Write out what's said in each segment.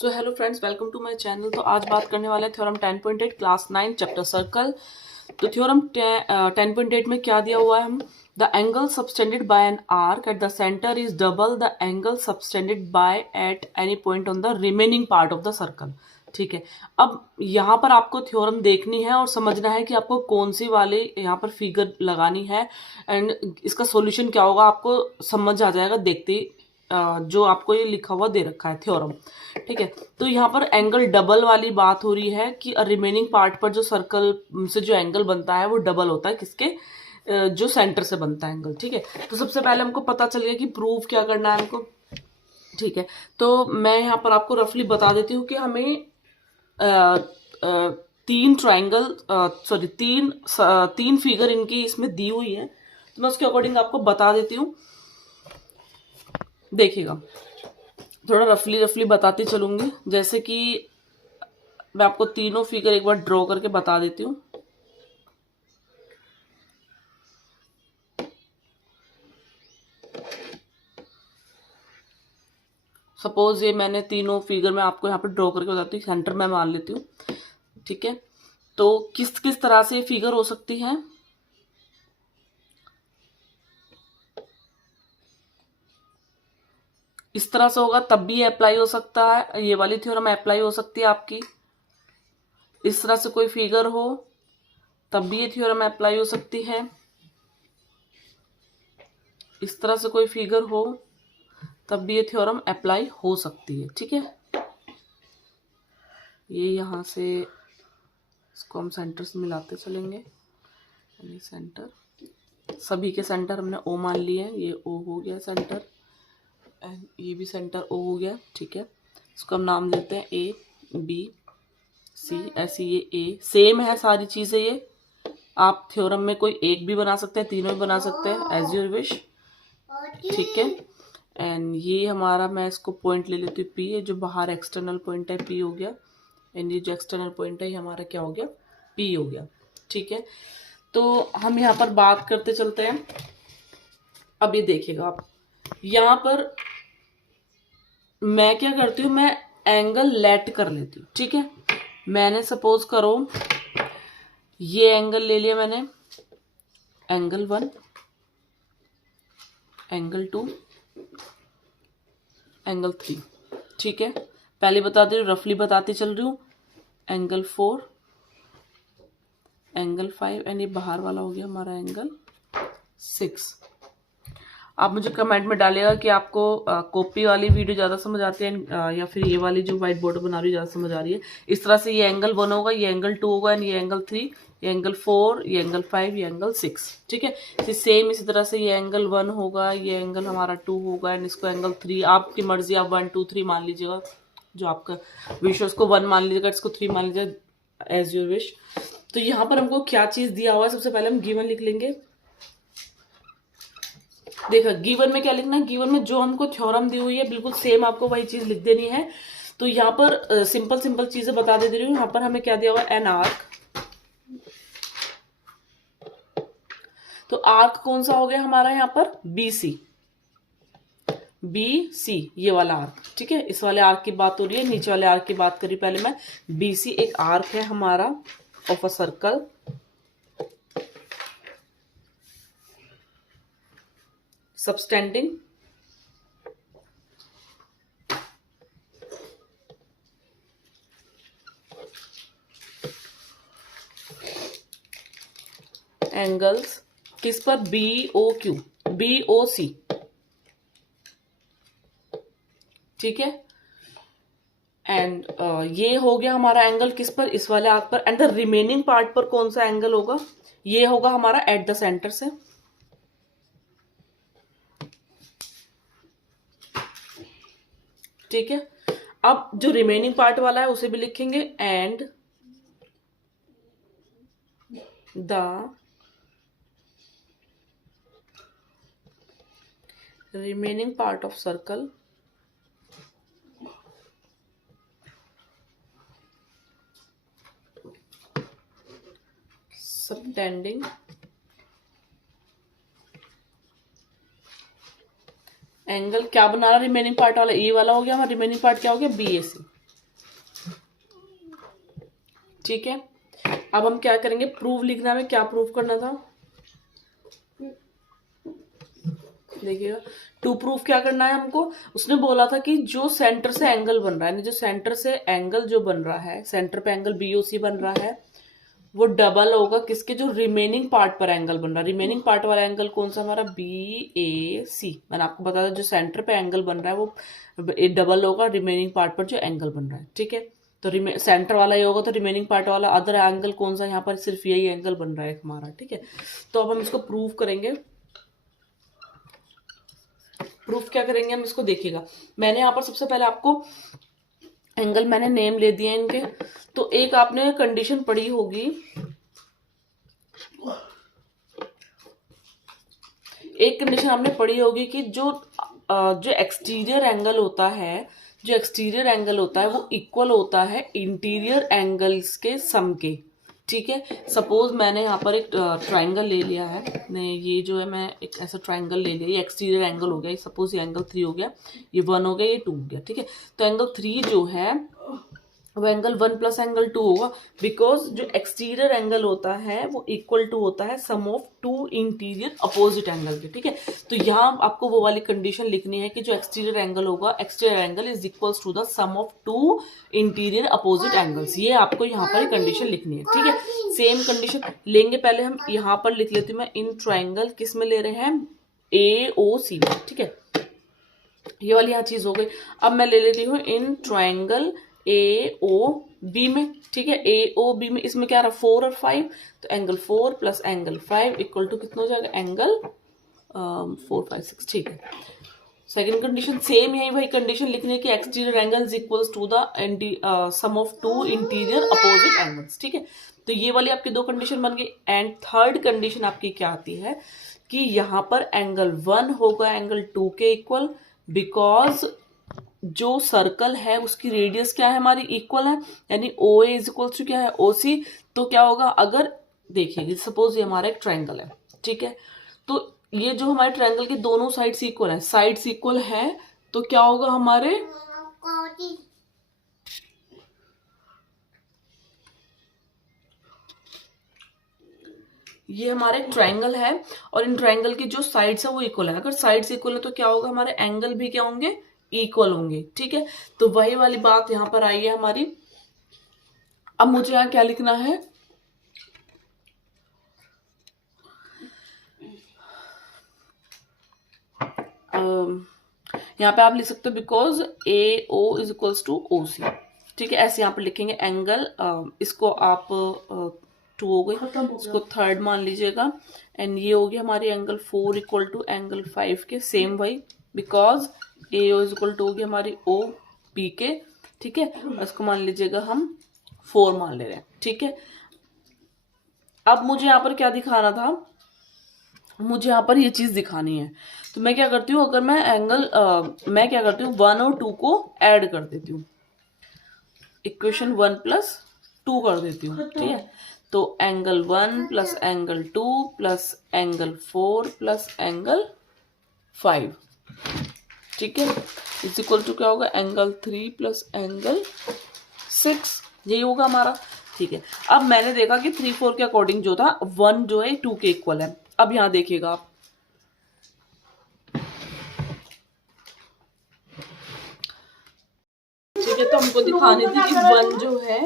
So hello friends, welcome to my channel. तो आज बात करने वाले हैं थ्योरम 10.8 क्लास 9 चैप्टर सर्कल। तो थ्योरम 10.8 में क्या दिया हुआ है हम the angle subtended by an arc at the centre is double the angle subtended by at any point on the remaining part of the circle. ठीक है, अब यहाँ पर आपको थ्योरम देखनी है और समझना है कि आपको कौन सी वाली यहाँ पर फिगर लगानी है एंड इसका सॉल्यूशन क्या होगा आपको समझ आ जाएगा देखते ही। जो आपको ये लिखा हुआ दे रखा है थ्योरम। ठीक है, तो यहाँ पर एंगल डबल वाली बात हो रही है कि रिमेनिंग पार्ट पर जो सर्कल से जो एंगल बनता है वो डबल होता है किसके, जो सेंटर से बनता है एंगल। ठीक है, तो सबसे पहले हमको पता चल गया कि प्रूव क्या करना है हमको। ठीक है, तो मैं यहाँ पर आपको रफली बता देती हूँ कि हमें तीन ट्राइंगल सॉरी तीन फिगर इनकी इसमें दी हुई है, तो मैं उसके अकॉर्डिंग आपको बता देती हूँ। देखिएगा, थोड़ा रफली बताती चलूंगी। जैसे कि मैं आपको तीनों फिगर एक बार ड्रॉ करके बता देती हूँ। सपोज ये मैंने तीनों फिगर में आपको यहाँ पे ड्रॉ करके बताती हूँ, सेंटर में मान लेती हूँ। ठीक है, तो किस किस तरह से ये फिगर हो सकती है। इस तरह से होगा तब भी अप्लाई हो सकता है, ये वाली थ्योरम अप्लाई हो सकती है आपकी। इस तरह से कोई फिगर हो तब भी ये थ्योरम अप्लाई हो सकती है। इस तरह से कोई फिगर हो तब भी ये थ्योरम अप्लाई हो सकती है। ठीक है, ये यहाँ से इसको हम सेंटर से मिलाते चलेंगे। यानी सेंटर, सभी के सेंटर हमने ओ मान लिए हैं। ये ओ हो गया सेंटर एंड ये भी सेंटर ओ हो गया। ठीक है, इसको हम नाम देते हैं ए बी सी। ऐसी ये ए सेम है सारी चीज़ें। ये आप थ्योरम में कोई एक भी बना सकते हैं, तीनों भी बना सकते हैं, एज यूर विश। ठीक है, एंड ये हमारा, मैं इसको पॉइंट ले लेती हूँ पी, ये जो बाहर एक्सटर्नल पॉइंट है पी हो गया। एंड ये जो एक्सटर्नल पॉइंट है ये हमारा क्या हो गया, पी हो गया। ठीक है, तो हम यहाँ पर बात करते चलते हैं। अब ये देखिएगा आप, यहाँ पर मैं क्या करती हूँ, मैं एंगल लेट कर लेती हूँ। ठीक है, मैंने सपोज करो ये एंगल ले लिया मैंने, एंगल 1, एंगल 2, एंगल 3। ठीक है, पहले बता दे रही हूँ, रफली बताती चल रही हूँ। एंगल 4, एंगल 5 एंड ये बाहर वाला हो गया हमारा एंगल 6। आप मुझे कमेंट में डालिएगा कि आपको कॉपी वाली वीडियो ज़्यादा समझ आती है या फिर ये वाली जो व्हाइट बोर्ड बना रही है ज़्यादा समझ आ रही है। इस तरह से ये एंगल 1 होगा, ये एंगल 2 होगा एंड ये एंगल 3, ये एंगल 4, ये एंगल 5, ये एंगल 6। ठीक है, सेम इसी तरह से ये एंगल 1 होगा, ये एंगल हमारा 2 होगा एंड इसको एंगल 3। आपकी मर्जी, आप 1 2 3 मान लीजिएगा, जो आपका विश है उसको 1 मान लीजिएगा, इसको 3 मान लीजिएगा, एज योर विश। तो यहाँ पर हमको क्या चीज़ दिया हुआ है, सबसे पहले हम गिवन लिख लेंगे। देखो गिवन में क्या लिखना है, गिवन में जो हमको थ्योरम दी हुई है बिल्कुल सेम आपको वही चीज लिख देनी है। तो यहाँ पर सिंपल सिंपल चीजें बता दे रही हूँ। यहाँ पर हमें क्या दिया हुआ है, एन आर्क। तो आर्क कौन सा हो गया हमारा यहाँ पर, बी सी, बी सी, ये वाला आर्क। ठीक है, इस वाले आर्क की बात हो रही है, नीचे वाले आर्क की बात करी पहले मैं। बी सी एक आर्क है हमारा of a circle subtending angles किस पर, B O Q, B O C. ठीक है, एंड ये हो गया हमारा एंगल किस पर, इस वाले आर्क पर। एंड द रिमेनिंग पार्ट पर कौन सा एंगल होगा, ये होगा हमारा एट द सेंटर से। ठीक है, अब जो रिमेनिंग पार्ट वाला है उसे भी लिखेंगे, and the remaining part of circle subtending angle क्या बना रहा, रिमेनिंग पार्ट वाला, ये वाला हो गया हमारा रिमेनिंग पार्ट, क्या हो गया, बी ए सी। ठीक है, अब हम क्या करेंगे, प्रूव लिखना है, क्या प्रूव करना था, देखिएगा। टू प्रूफ क्या करना है हमको, उसने बोला था कि जो सेंटर से एंगल बन रहा है, जो सेंटर से एंगल जो बन रहा है, सेंटर पे एंगल बीओसी बन रहा है, वो डबल होगा किसके, जो रिमेनिंग पार्ट पर एंगल बन रहा है। रिमेनिंग पार्ट वाला एंगल कौन सा, हमारा बी ए सी। मैंने आपको बताया जो सेंटर पे एंगल बन रहा है वो डबल होगा रिमेनिंग पार्ट पर जो एंगल बन रहा है। ठीक है, तो सेंटर वाला ये होगा, तो रिमेनिंग पार्ट वाला अदर एंगल कौन सा, यहाँ पर सिर्फ यही एंगल बन रहा है हमारा। ठीक है, तो अब हम इसको प्रूव करेंगे। प्रूफ क्या करेंगे हम इसको, देखिएगा। मैंने यहाँ पर सबसे पहले आपको एंगल मैंने नेम ले दिए इनके। तो एक आपने कंडीशन पढ़ी होगी, एक कंडीशन आपने पढ़ी होगी कि जो एक्सटीरियर एंगल होता है, जो एक्सटीरियर एंगल होता है वो इक्वल होता है इंटीरियर एंगल्स के सम के। ठीक है, सपोज मैंने यहाँ पर एक ट्राइंगल ले लिया है, ये जो है मैं एक ऐसा ट्राइंगल ले लिया, ये एक्सटीरियर एंगल हो गया, सपोज ये एंगल 3 हो गया, ये 1 हो गया, ये 2 हो गया। ठीक है, तो एंगल 3 जो है वो एंगल 1 प्लस एंगल 2 होगा, बिकॉज जो एक्सटीरियर एंगल होता है वो इक्वल टू होता है सम ऑफ 2 इंटीरियर अपोजिट एंगल के। ठीक है, तो यहाँ आपको वो वाली कंडीशन लिखनी है कि जो एक्सटीरियर एंगल होगा, exterior angle is equals to the sum of 2 interior opposite angles. ये आपको यहाँ पर कंडीशन लिखनी है। ठीक है, सेम कंडीशन लेंगे, पहले हम यहाँ पर लिख लेती हूँ मैं, इन ट्राइंगल किस में ले रहे हैं, ए ओ सी में। ठीक है, ये वाली यहाँ चीज हो गई। अब मैं ले लेती हूँ in triangle A O B में। ठीक है, ए ओ बी में, इसमें क्या रहा, 4 और 5, तो angle 4 plus angle 5 equal to कितना हो जाएगा, एंगल 4 5 6। ठीक है, सेकंड कंडीशन सेम यही वही कंडीशन लिखनी है कि exterior angle is equals to the sum of 2 interior opposite angles. ठीक है, तो ये वाली आपकी 2 कंडीशन बन गई। एंड थर्ड कंडीशन आपकी क्या आती है कि यहाँ पर एंगल 1 होगा एंगल 2 के इक्वल, बिकॉज जो सर्कल है उसकी रेडियस क्या है, हमारी इक्वल है, यानी ओ ए इज इक्वल टू क्या है, ओ सी। तो क्या होगा, अगर देखिए सपोज ये हमारा एक ट्राइंगल है। ठीक है, तो ये जो हमारे ट्राइंगल के दोनों साइड्स इक्वल है, साइड्स इक्वल है, तो क्या होगा हमारे, ये हमारे ट्राइंगल है और इन ट्राइंगल की जो साइड्स है वो इक्वल है। अगर साइड्स इक्वल है तो क्या होगा, हमारे एंगल भी क्या होंगे, इक्वल होंगे। ठीक है, तो वही वाली बात यहां पर आई है हमारी। अब मुझे यहां क्या लिखना है, यहाँ पे आप लिख सकते हो because A O is equals to O C. ठीक है, ऐसे यहाँ पर लिखेंगे एंगल, इसको आप 2 हो गई, इसको थर्ड मान लीजिएगा, एंड ये होगी हमारी एंगल 4 इक्वल टू एंगल 5 के, सेम वही, because A O is equal to होगी हमारी ओ पी के। ठीक है, इसको मान लीजिएगा हम 4 मान ले रहे हैं। ठीक है, अब मुझे यहाँ पर क्या दिखाना था, मुझे यहाँ पर ये चीज दिखानी है, तो मैं क्या करती हूँ, अगर मैं एंगल मैं क्या करती हूँ 1 और 2 को ऐड कर देती हूँ, इक्वेशन 1 प्लस 2 कर देती हूँ। ठीक है, तो angle 1 plus angle 2 plus angle 4 plus angle 5। ठीक है, इज इक्वल टू क्या होगा, एंगल 3 प्लस एंगल 6, यही होगा हमारा। ठीक है, अब मैंने देखा कि 3 4 के अकॉर्डिंग जो था 1 जो है 2 के इक्वल है। अब यहां देखिएगा आप, ठीक है, तो हमको दिखानी थी कि 1 जो है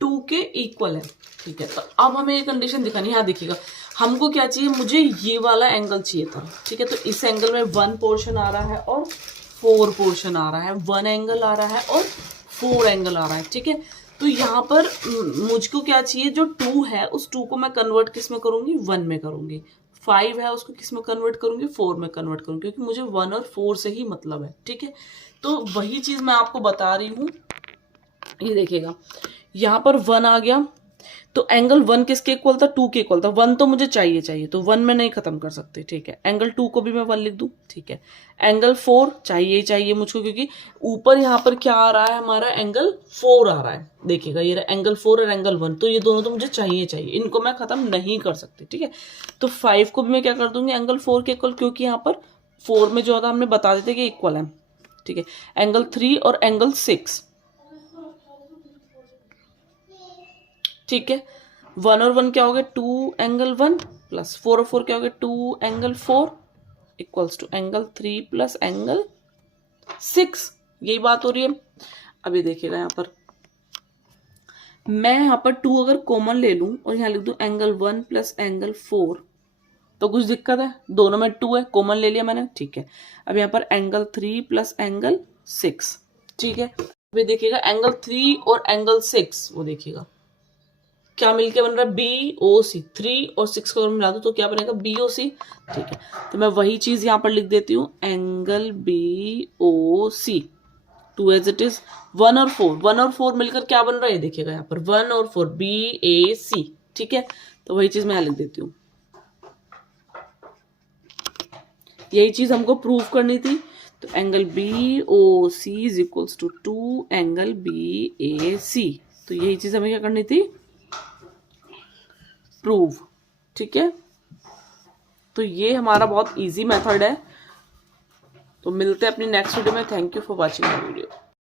2 के इक्वल है। ठीक है, तो अब हमें ये कंडीशन दिखानी है। यहाँ देखिएगा, हमको क्या चाहिए, मुझे ये वाला एंगल चाहिए था। ठीक है, तो इस एंगल में 1 पोर्शन आ रहा है और 4 पोर्शन आ रहा है, 1 एंगल आ रहा है और 4 एंगल आ रहा है। ठीक है, तो यहाँ पर मुझको क्या चाहिए, जो 2 है उस 2 को मैं कन्वर्ट किस में करूंगी, 1 में करूंगी। 5 है उसको किस में कन्वर्ट करूंगी, 4 में कन्वर्ट करूंगी, क्योंकि मुझे 1 और 4 से ही मतलब है। ठीक है, तो वही चीज मैं आपको बता रही हूँ। ये देखिएगा, यहाँ पर 1 आ गया, तो एंगल 1 किसके इक्वल था, 2 के इक्वल था। 1 तो मुझे चाहिए, तो 1 में नहीं खत्म कर सकते। ठीक है, एंगल 2 को भी मैं 1 लिख दूं। ठीक है, एंगल 4 चाहिए मुझको, क्योंकि ऊपर यहाँ पर क्या आ रहा है, हमारा एंगल 4 आ रहा है। देखिएगा, ये एंगल 4 और एंगल 1, तो ये दोनों तो मुझे चाहिए, इनको मैं खत्म नहीं कर सकती। ठीक है, तो 5 को भी मैं क्या कर दूंगी, एंगल 4 के इक्वल, क्योंकि यहाँ पर 4 में जो था हमने बता देते कि इक्वल है। ठीक है, एंगल 3 और एंगल 6, ठीक है। 1 और 1 क्या हो गया, 2 एंगल 1 प्लस 4 और 4 क्या हो गया, 2 angle 4 equals to angle 3 plus angle 6। यही बात हो रही है। अभी देखिएगा यहाँ पर मैं यहाँ पर 2 अगर कॉमन ले लूं और यहाँ लिख दूं एंगल 1 प्लस एंगल 4 तो कुछ दिक्कत है, दोनों में 2 है, कॉमन ले लिया मैंने, ठीक है। अब यहाँ पर एंगल 3 प्लस एंगल 6, ठीक है। अभी देखिएगा एंगल 3 और एंगल 6, वो देखिएगा क्या मिलके बन रहा है, बी ओ सी। 3 और 6 को अगर मिला दो तो क्या बनेगा, बी ओ सी, ठीक है। तो मैं वही चीज यहाँ पर लिख देती हूँ, angle B O C, 2 as it is. 1 और 4, 1 और 4 मिलकर क्या बन रहा है, देखिएगा यहाँ पर 1 और 4 बी ए सी, ठीक है। तो वही चीज मैं यहाँ लिख देती हूँ, यही चीज हमको प्रूव करनी थी। तो angle B O C is equals to 2 angle B A C. तो यही चीज हमें क्या करनी थी, प्रूव, ठीक है। तो ये हमारा बहुत इजी मेथड है। तो मिलते हैं अपनी नेक्स्ट वीडियो में। Thank you for watching my video.